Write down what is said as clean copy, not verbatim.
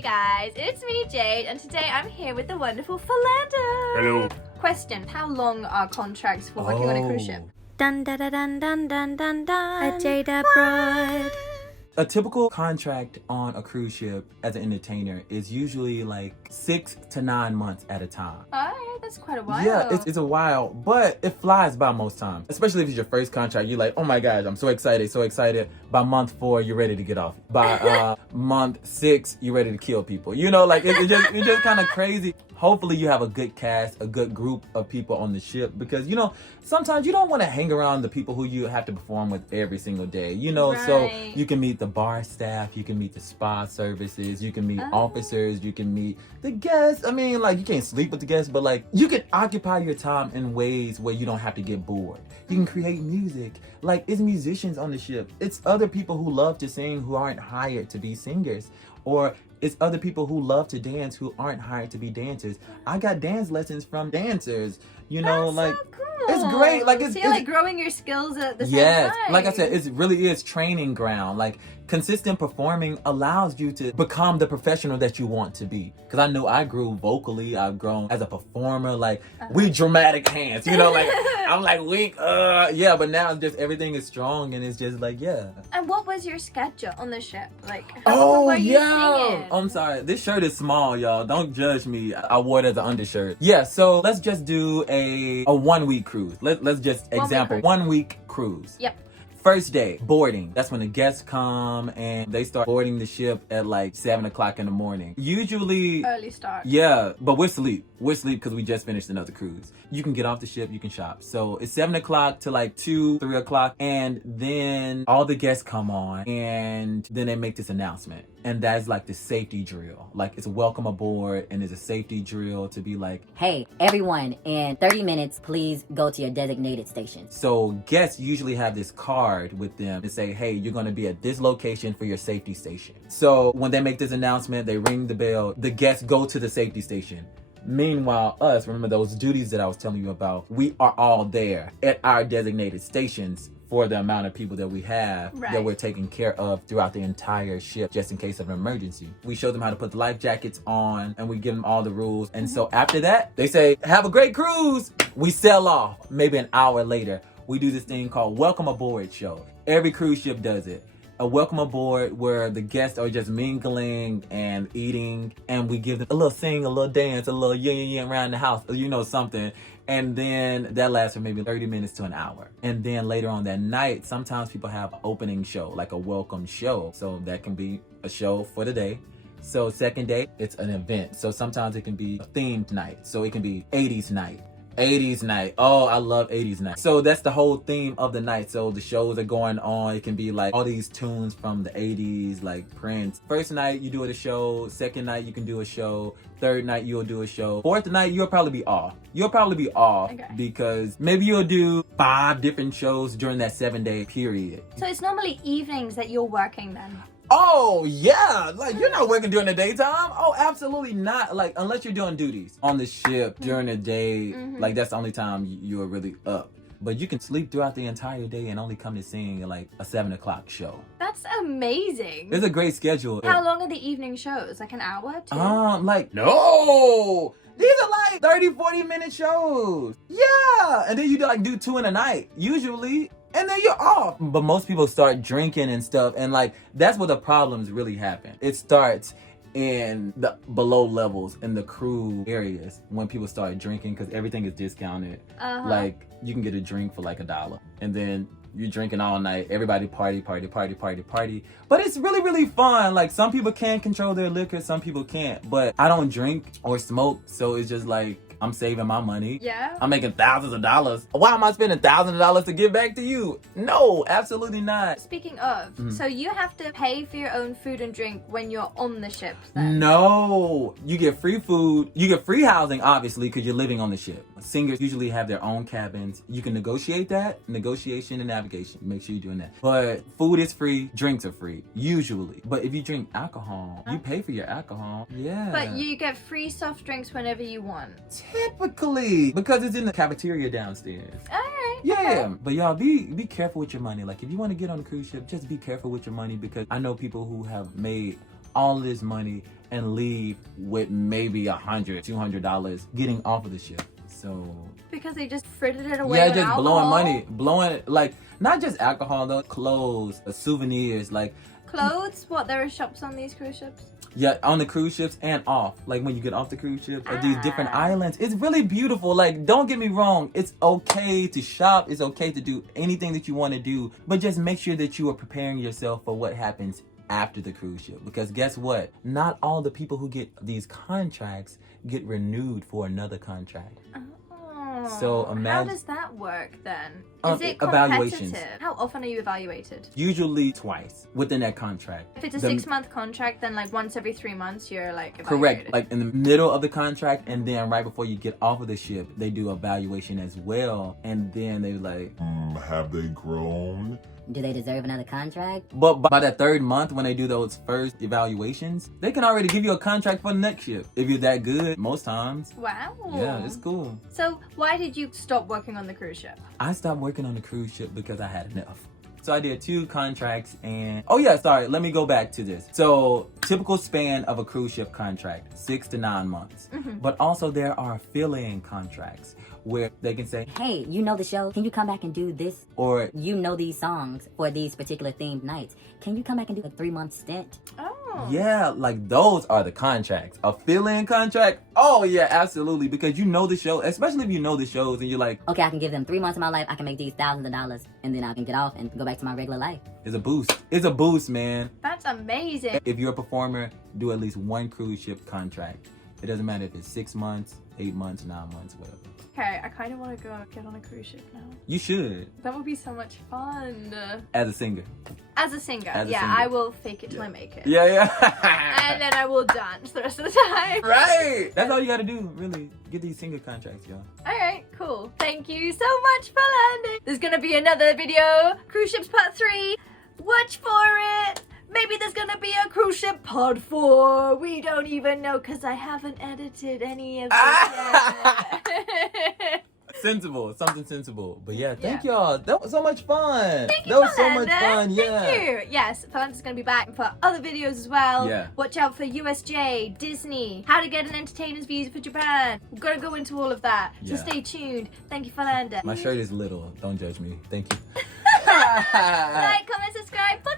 Hey guys, it's me Jade, and today I'm here with the wonderful Felander. Hello. Question, how long are contracts for working on a cruise ship? Dun dun dun dun dun dun dun dun. A Jade abroad. A typical contract on a cruise ship as an entertainer is usually like 6 to 9 months at a time. Alright, that's quite a while. Yeah, it's a while, but it flies by most times. Especially if it's your first contract, you're like, oh my gosh, I'm so excited. By month 4, you're ready to get off. By month 6, you're ready to kill people. You know, like it's just kind of crazy. Hopefully you have a good cast, a good group of people on the ship, because, you know, sometimes you don't want to hang around the people who you have to perform with every single day, you know, so Right. you can meet the bar staff, you can meet the spa services, you can meet officers, you can meet the guests. I mean, like, you can't sleep with the guests, but like, you can occupy your time in ways where you don't have to get bored. You can create music. Like, it's musicians on the ship. It's other people who love to sing who aren't hired to be singers. Or it's other people who love to dance who aren't hired to be dancers. I got dance lessons from dancers. You know, That's like, so cool. it's great. Like, so you're like growing your skills at the same yes, time. like I said, it really is training ground. Like, consistent performing allows you to become the professional that you want to be. Because I know I grew vocally, I've grown as a performer. Like, we dramatic hands, you know, like, I'm like weak, yeah, but now it's just everything is strong and it's just like, yeah. And what was your schedule on the ship? Like, how were you singing? I'm sorry. This shirt is small, y'all. Don't judge me. I wore it as an undershirt. Yeah, so let's just do a 1 week cruise. Let's just example 1 week cruise. Yep. First day, boarding. That's when the guests come and they start boarding the ship at like 7 o'clock in the morning. Usually, Early start. yeah, but we're asleep. We're asleep because we just finished another cruise. You can get off the ship, you can shop. So it's 7 o'clock to like 2, 3 o'clock. And then all the guests come on and then they make this announcement. And that's like the safety drill. Like, it's a welcome aboard and there's a safety drill to be like, hey, everyone, in 30 minutes, please go to your designated station. so guests usually have this card with them to say, hey, you're going to be at this location for your safety station. So when they make this announcement, they ring the bell, the guests go to the safety station. Meanwhile, us, remember those duties that I was telling you about, we are all there at our designated stations for the amount of people that we have that we're taking care of throughout the entire ship, just in case of an emergency. We show them how to put the life jackets on and we give them all the rules. And so after that, they say, have a great cruise. We sail off. Maybe an hour later, we do this thing called Welcome Aboard show. Every cruise ship does it. A welcome aboard where the guests are just mingling and eating, and we give them a little sing, a little dance, a little yin around the house, you know, something. And then that lasts for maybe 30 minutes to an hour. And then later on that night, sometimes people have an opening show, like a welcome show. So that can be a show for the day. So second day, it's an event. So sometimes it can be a themed night. So it can be 80s night. 80s night. Oh, I love 80s night. So that's the whole theme of the night. So the shows are going on. It can be like all these tunes from the 80s, like Prince. First night you do a show. Second night you can do a show. Third night you'll do a show. Fourth night you'll probably be off. Because maybe you'll do 5 different shows during that 7-day period. So it's normally evenings that you're working then? Oh, yeah. Like, you're not working during the daytime. Oh, absolutely not. Like, unless you're doing duties on the ship during the day. Like, that's the only time you're really up. But you can sleep throughout the entire day and only come to sing like a 7 o'clock show. That's amazing. It's a great schedule. How long are the evening shows? Like an hour, 2? Like, no. These are like 30, 40-minute shows. Yeah. And then you do 2 in a night, usually. And then you're off. But most people start drinking and stuff. And like, that's where the problems really happen. It starts in the below levels in the crew areas when people start drinking, because everything is discounted. Like, you can get a drink for like $1. And then you're drinking all night. Everybody party. But it's really, really fun. Like, some people can control their liquor, some people can't. But I don't drink or smoke. So it's just like, I'm saving my money. Yeah. I'm making thousands of dollars. Why am I spending thousands of dollars to give back to you? No, absolutely not. Speaking of, so you have to pay for your own food and drink when you're on the ship then? No, you get free food. You get free housing, obviously, because you're living on the ship. Singers usually have their own cabins. You can negotiate that. Negotiation and navigation. Make sure you're doing that. But food is free. Drinks are free, usually. But if you drink alcohol, you pay for your alcohol. Yeah. But you get free soft drinks whenever you want. Typically, because it's in the cafeteria downstairs. Alright. Yeah, okay. but y'all be careful with your money. Like, if you want to get on a cruise ship, just be careful with your money, because I know people who have made all this money and leave with maybe $100, $200 getting off of the ship. So because they just frittered it away. yeah, with just alcohol. blowing it, like not just alcohol though, clothes, souvenirs, like Clothes? What? There are shops on these cruise ships? yeah, on the cruise ships and off. Like when you get off the cruise ships at these different Ah. islands, it's really beautiful. Like don't get me wrong, it's okay to shop, it's okay to do anything that you want to do, but just make sure that you are preparing yourself for what happens after the cruise ship. Because guess what? Not all the people who get these contracts get renewed for another contract. So How imagine does that work then? Um, Is it evaluations. competitive? How often are you evaluated? usually twice within that contract. If it's a The- 6-month contract, then like once every 3 months you're like evaluated. Correct. Like in the middle of the contract, and then right before you get off of the ship, they do evaluation as well. And then they like, Have they grown? Do they deserve another contract? but by that third month, when they do those first evaluations, they can already give you a contract for the next ship if you're that good. Most times, Wow. yeah, it's cool. So why did you stop working on the cruise ship? I stopped working on the cruise ship because I had enough. So I did 2 contracts and oh yeah, sorry, let me go back to this. So typical span of a cruise ship contract, 6 to 9 months. But also there are fill-in contracts where they can say, Hey, you know the show? Can you come back and do this? or You know these songs for these particular themed nights. Can you come back and do a 3-month stint? Oh. yeah, like those are the contracts. A fill-in contract? Oh yeah, absolutely. Because you know the show, especially if you know the shows and you're like, Okay, I can give them 3 months of my life. I can make these thousands of dollars, and then I can get off and go back to my regular life. it's a boost. It's a boost, man. That's amazing. If you're a performer, do at least 1 cruise ship contract. It doesn't matter if it's 6 months, 8 months, 9 months, whatever. Okay, I kind of want to go get on a cruise ship now. You should, That would be so much fun. as a singer. As a singer, As a yeah, singer. I will fake it till I make it. Yeah, yeah. And then I will dance the rest of the time. Right. That's all you gotta do, really. Get these singer contracts, y'all. Alright, cool. Thank you so much, Felander. There's gonna be another video, Cruise Ships Part 3. Watch for it. Maybe there's gonna be a cruise ship part 4. We don't even know because I haven't edited any of this yet. Sensible, something sensible. But yeah, thank Yeah. y'all. That was so much fun. Thank you, that was so Felander. much fun. Yeah. Thank you. Yes, Felander's gonna be back for other videos as well. Yeah. Watch out for USJ, Disney, how to get an entertainer's visa for Japan. We're gonna go into all of that. So Yeah. stay tuned. Thank you, Felander. My shirt is little. Don't judge me. Thank you. Like, comment, subscribe. Bye.